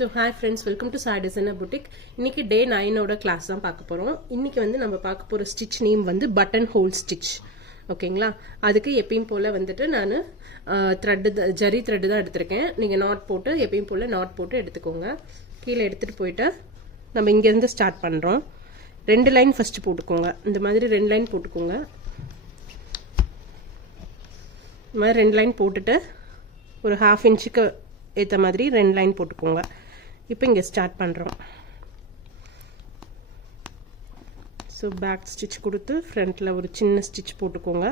So hi friends, welcome to Sai Designer Boutique. இன்னைக்கு டே 9 ஓட class தான் பார்க்க போறோம். இன்னைக்கு வந்து நம்ம பார்க்க போற ஸ்டிச் நேம் வந்து பட்டன் ஹோல் ஸ்டிச். ஓகேங்களா? அதுக்கு எப்பயும் போல வந்துட்டு நான் ஜரி த்ரெட் தான் எடுத்திருக்கேன். நீங்க நாட் போட்டு எப்பயும் போல நாட் போட்டு எடுத்துக்கோங்க. கீழே எடுத்துட்டு போயிட்டு நம்ம இங்க இருந்து ஸ்டார்ட் பண்றோம். 2 லைன் ஃபர்ஸ்ட் போட்டுக்கோங்க. இந்த மாதிரி 2 லைன் போட்டுக்கோங்க. இந்த மாதிரி 2 லைன் போட்டுட்டு ஒரு 1/2 இன்ச்சுக்கு ஏற்ற மாதிரி 2 லைன் போட்டுக்கோங்க. இப்போ இங்கே ஸ்டார்ட் பண்ணுறோம். ஸோ பேக் ஸ்டிச் கொடுத்து ஃப்ரண்ட்டில் ஒரு சின்ன ஸ்டிச் போட்டுக்கோங்க.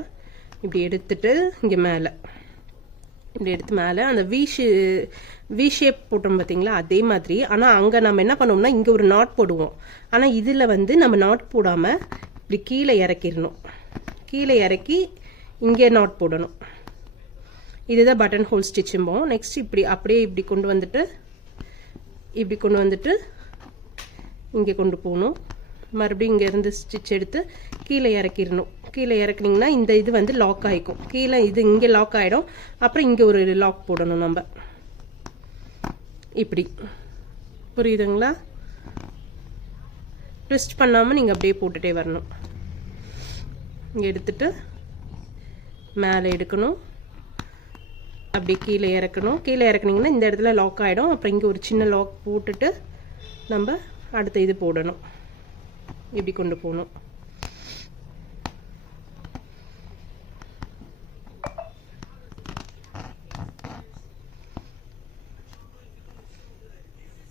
இப்படி எடுத்துட்டு இங்கே மேலே இப்படி எடுத்து மேலே அந்த வி ஷேப் போட்டோம் பார்த்தீங்களா, அதே மாதிரி. ஆனால் அங்கே நம்ம என்ன பண்ணோம்னா இங்கே ஒரு நாட் போடுவோம். ஆனால் இதில் வந்து நம்ம நாட் போடாமல் இப்படி கீழே இறக்கிடணும். கீழே இறக்கி இங்கே நாட் போடணும். இதுதான் பட்டன் ஹோல் ஸ்டிச்சும்போம். நெக்ஸ்ட் இப்படி அப்படியே இப்படி கொண்டு வந்துட்டு இங்கே கொண்டு போகணும். மறுபடியும் இங்கேருந்து ஸ்டிச் எடுத்து கீழே இறக்கிடணும். கீழே இறக்குனீங்கன்னா இந்த இது வந்து லாக் ஆகிக்கும். கீழே இது இங்கே லாக் ஆகிடும். அப்புறம் இங்கே ஒரு லாக் போடணும் நம்ம. இப்படி புரியுதுங்களா? ட்விஸ்ட் பண்ணாமல் நீங்கள் அப்படியே போட்டுகிட்டே வரணும். இங்கே எடுத்துட்டு மேலே எடுக்கணும். அப்படி கீழே இறக்கணும். கீழே இறக்குனீங்கன்னா இந்த இடத்துல லாக் ஆகிடும். அப்புறம் இங்கே ஒரு சின்ன லாக் போட்டுட்டு நம்ம அடுத்த இது போடணும். இப்படி கொண்டு போகணும்.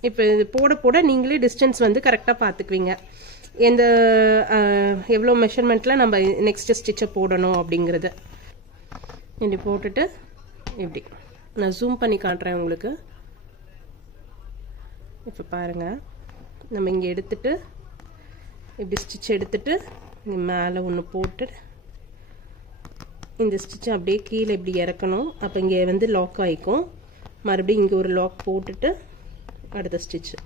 இப்போ இது போட நீங்களே டிஸ்டன்ஸ் வந்து கரெக்டாக பார்த்துக்குவீங்க. எந்த எவ்வளோ மெஷர்மெண்ட்டில் நம்ம நெக்ஸ்ட் ஸ்டிச்சை போடணும் அப்படிங்கிறது. இப்படி போட்டுட்டு இப்படி நான் ஜூம் பண்ணி காட்டுறேன் உங்களுக்கு. இப்போ பாருங்கள், நம்ம இங்கே எடுத்துட்டு இப்படி ஸ்டிச் எடுத்துட்டு இங்கே மேலே ஒன்று போட்டு இந்த ஸ்டிச்சை அப்படியே கீழே இப்படி இறக்கணும். அப்போ இங்கே வந்து லாக் ஆகிக்கும். மறுபடியும் இங்கே ஒரு லாக் போட்டுட்டு அடுத்த ஸ்டிச்சு.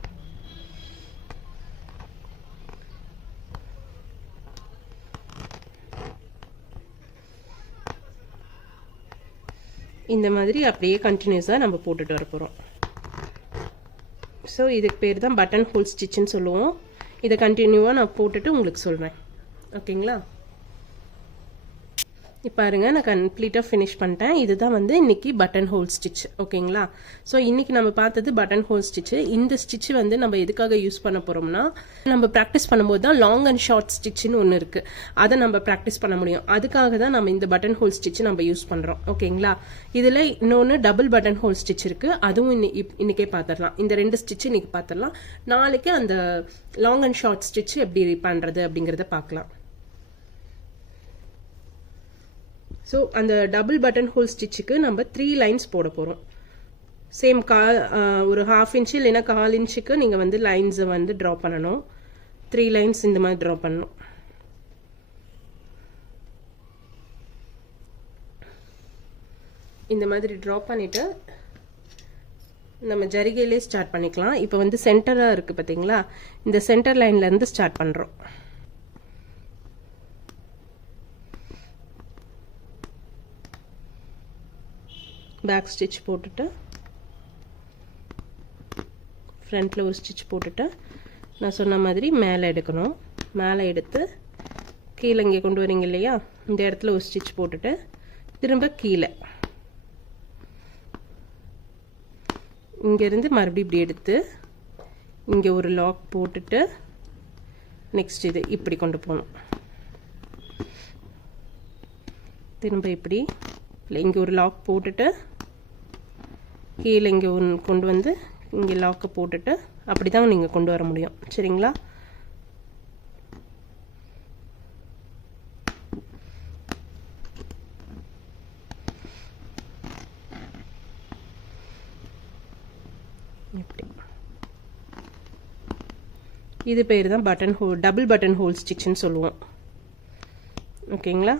இந்த மாதிரி அப்படியே கண்டினியூஸாக நம்ம போட்டுட்டு வர போகிறோம். ஸோ இதுக்கு பேர் தான் பட்டன் ஹோல் ஸ்டிச்சுன்னு சொல்லுவோம். இதை கண்டினியூவாக நான் போட்டுட்டு உங்களுக்கு சொல்கிறேன். ஓகேங்களா? இப்போ பாருங்க, நான் கம்ப்ளீட்டாக ஃபினிஷ் பண்ணிட்டேன். இதுதான் வந்து இன்னைக்கு பட்டன் ஹோல் ஸ்டிச். ஓகேங்களா? ஸோ இன்னைக்கு நம்ம பார்த்தது பட்டன் ஹோல் ஸ்டிச்சு. இந்த ஸ்டிச் வந்து நம்ம எதுக்காக யூஸ் பண்ண போகிறோம்னா, நம்ம ப்ராக்டிஸ் பண்ணும்போது தான் லாங் அண்ட் ஷார்ட் ஸ்டிச்சுன்னு ஒன்று இருக்குது. அதை நம்ம ப்ராக்டிஸ் பண்ண முடியும். அதுக்காக தான் நம்ம இந்த பட்டன் ஹோல் ஸ்டிச் நம்ம யூஸ் பண்ணுறோம். ஓகேங்களா? இதில் இன்னொன்று டபுள் பட்டன் ஹோல் ஸ்டிச் இருக்குது. அதுவும் இன்னைக்கே பார்த்துடலாம். இந்த 2 ஸ்டிச் இன்னைக்கு பார்த்துடலாம். நாளைக்கு அந்த லாங் அண்ட் ஷார்ட் ஸ்டிச் எப்படி பண்ணுறது அப்படிங்கிறத பார்க்கலாம். ஸோ அந்த டபுள் பட்டன் ஹோல் ஸ்டிச்சுக்கு நம்ம 3 லைன்ஸ் போட போகிறோம். சேம் ஒரு 1/2 இன்ச்சு இல்லைன்னா 1/4 இன்ச்சுக்கு நீங்கள் வந்து லைன்ஸை வந்து ட்ரா பண்ணணும். 3 லைன்ஸ் இந்த மாதிரி ட்ரா பண்ணணும். இந்த மாதிரி ட்ரா பண்ணிவிட்டு நம்ம ஜரிகையிலே ஸ்டார்ட் பண்ணிக்கலாம். இப்போ வந்து சென்டராக இருக்குது பார்த்தீங்களா, இந்த சென்டர் லைன்லேருந்து ஸ்டார்ட் பண்ணுறோம். பேக் ஸ்டிச் போட்டுட்டு ஃப்ரண்ட்டில் ஒரு ஸ்டிச் போட்டுட்டு நான் சொன்ன மாதிரி மேலே எடுக்கணும். மேலே எடுத்து கீழே இங்கே கொண்டு வரீங்க இல்லையா, இந்த இடத்துல ஒரு ஸ்டிச் போட்டுட்டு திரும்ப கீழே இங்கேருந்து மறுபடியும் இப்படி எடுத்து இங்கே ஒரு லாக் போட்டுட்டு நெக்ஸ்ட் இது இப்படி கொண்டு போகணும். திரும்ப இப்படி இல்லை இங்கே ஒரு லாக் போட்டுட்டு கீழே இங்கே ஒன்று கொண்டு வந்து இங்கே லாக்கை போட்டுட்டு அப்படி தான் நீங்கள் கொண்டு வர முடியும். சரிங்களா? இப்படி இது பேர் தான் டபுள் பட்டன் ஹோல் ஸ்டிச்சுன்னு சொல்லுவோம். ஓகேங்களா?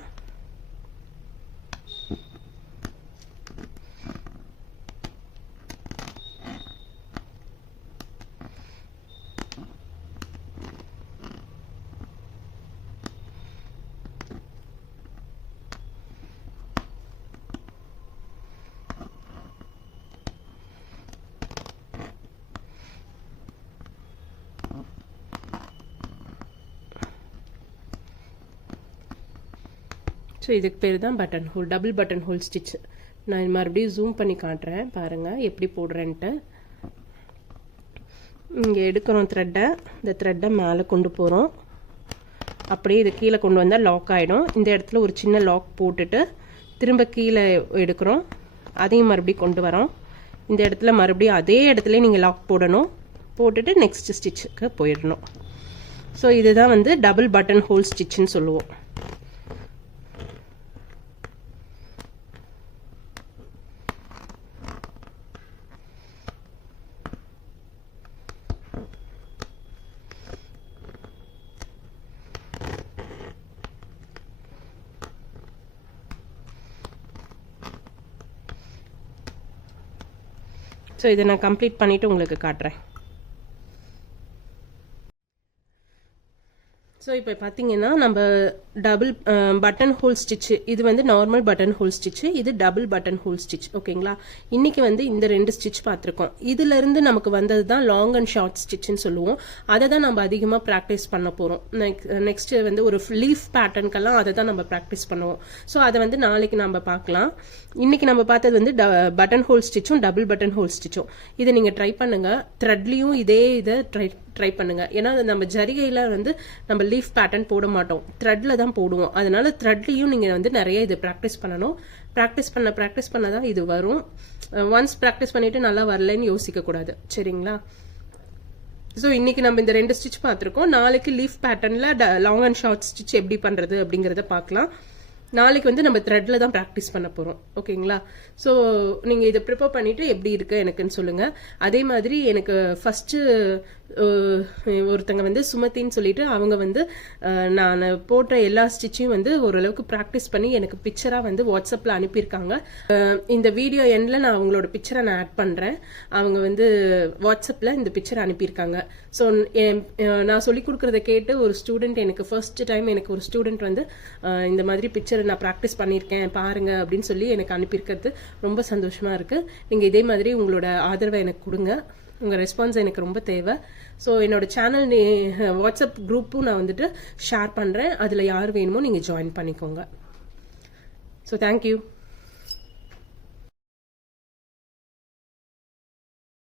ஸோ இதுக்கு பேர் தான் button whole, double button whole stitch. நான் மறுபடியும் ஜூம் பண்ணி காட்டுறேன் பாருங்கள் எப்படி போடுறேன்ட்டு. இங்கே எடுக்கிறோம் த்ரெட்டை, இந்த த்ரெட்டை மேலே கொண்டு போகிறோம், அப்படியே இது கீழே கொண்டு வந்தால் லாக் ஆகிடும். இந்த இடத்துல ஒரு சின்ன லாக் போட்டுட்டு திரும்ப கீழே எடுக்கிறோம், அதையும் மறுபடியும் கொண்டு வரோம். இந்த இடத்துல மறுபடியும் அதே இடத்துல நீங்கள் லாக் போடணும், போட்டுட்டு நெக்ஸ்ட் ஸ்டிச்சுக்கு போயிடணும். ஸோ இதுதான் வந்து டபுள் பட்டன் ஹோல் ஸ்டிச்சுன்னு சொல்லுவோம். ஸோ இதை நான் கம்ப்ளீட் பண்ணிவிட்டு உங்களுக்கு காட்டுறேன். ஸோ இப்போ பார்த்தீங்கன்னா நம்ம டபுள் பட்டன் ஹோல் ஸ்டிச்சு, இது வந்து நார்மல் பட்டன் ஹோல் ஸ்டிச்சு, இது டபுள் பட்டன் ஹோல் ஸ்டிச். ஓகேங்களா, இன்னைக்கு வந்து இந்த 2 ஸ்டிச் பார்த்துருக்கோம். இதுலேருந்து நமக்கு வந்தது தான் லாங் அண்ட் ஷார்ட் ஸ்டிச்சுன்னு சொல்லுவோம். அதை தான் நம்ம அதிகமாக ப்ராக்டிஸ் பண்ண போகிறோம். நெக்ஸ்ட் வந்து ஒரு லீஃப் பேட்டர்னுக்கெல்லாம் அதை தான் நம்ம ப்ராக்டிஸ் பண்ணுவோம். ஸோ அதை வந்து நாளைக்கு நம்ம பார்க்கலாம். இன்னைக்கு நம்ம பார்த்தது வந்து பட்டன் ஹோல் ஸ்டிச்சும் டபுள் பட்டன் ஹோல் ஸ்டிச்சும். இதை நீங்கள் ட்ரை பண்ணுங்க, த்ரெட்லையும் இதே இதை ட்ரை பண்ணுங்க. ஏன்னா நம்ம ஜரிகையில் வந்து நம்ம லீஃப் பேட்டர்ன் போட மாட்டோம், த்ரெட்ல தான் போடுவோம். அதனால த்ரெட்லையும் நீங்கள் வந்து நிறைய இது ப்ராக்டிஸ் பண்ணணும். ப்ராக்டிஸ் பண்ண தான் இது வரும். ஒன்ஸ் ப்ராக்டிஸ் பண்ணிட்டு நல்லா வரலன்னு யோசிக்க கூடாது, சரிங்களா? ஸோ இன்னைக்கு நம்ம இந்த 2 ஸ்டிச் பார்த்துருக்கோம். நாளைக்கு லீஃப் பேட்டர்னில் லாங் அண்ட் ஷார்ட் ஸ்டிச் எப்படி பண்ணுறது அப்படிங்கிறத பார்க்கலாம். நாளைக்கு வந்து நம்ம த்ரெட்ல தான் ப்ராக்டிஸ் பண்ண போகிறோம். ஓகேங்களா, ஸோ நீங்கள் இதை ப்ரிப்பேர் பண்ணிவிட்டு எப்படி இருக்கு எனக்குன்னு சொல்லுங்கள். அதே மாதிரி எனக்கு ஃபஸ்ட்டு ஒருத்தங்க வந்து சுமத்தின்னு சொல்லிட்டு அவங்க வந்து நான் போட்ட எல்லா ஸ்டிச்சையும் வந்து ஓரளவுக்கு ப்ராக்டிஸ் பண்ணி எனக்கு பிக்சராக வந்து வாட்ஸ்அப்பில் அனுப்பியிருக்காங்க. இந்த வீடியோ எண்டில் நான் அவங்களோட பிக்சரை நான் ஆட் பண்ணுறேன். அவங்க வந்து வாட்ஸ்அப்பில் இந்த பிக்சரை அனுப்பியிருக்காங்க. ஸோ நான் சொல்லிக் கொடுக்குறத கேட்டு ஒரு ஸ்டூடெண்ட், எனக்கு ஃபர்ஸ்ட் டைம் எனக்கு ஒரு ஸ்டூடெண்ட் வந்து இந்த மாதிரி பிக்சர் நான் ப்ராக்டிஸ் பண்ணியிருக்கேன் பாருங்க அப்படின்னு சொல்லி எனக்கு அனுப்பியிருக்கிறது ரொம்ப சந்தோஷமா இருக்கு. நீங்கள் இதே மாதிரி உங்களோட ஆதரவை எனக்கு கொடுங்க, உங்கள் ரெஸ்பான்ஸ் எனக்கு ரொம்ப தேவை. ஸோ என்னோட சேனல் வாட்ஸ்அப் குரூப்பும் நான் வந்துட்டு ஷேர் பண்ணுறேன், அதில் யார் வேணுமோ நீங்கள் ஜாயின் பண்ணிக்கோங்க. So thank you.